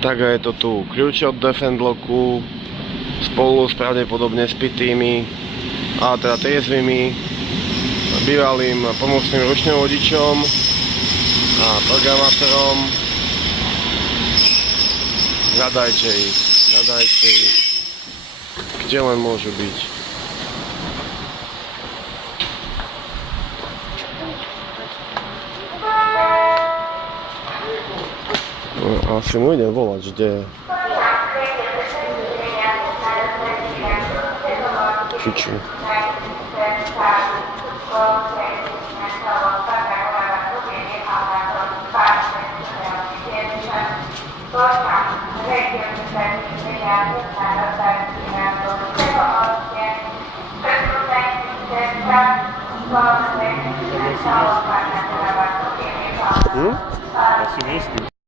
Tak je to tu kľúč od Defendlocku spolu s pravdepodobne spitými a teda triezvými bývalým pomocným ručným vodičom a programátorom. Hľadajte ich, kde len môžu byť. No, asi mu idem volať, kde je. Čiču. Ja si myslím.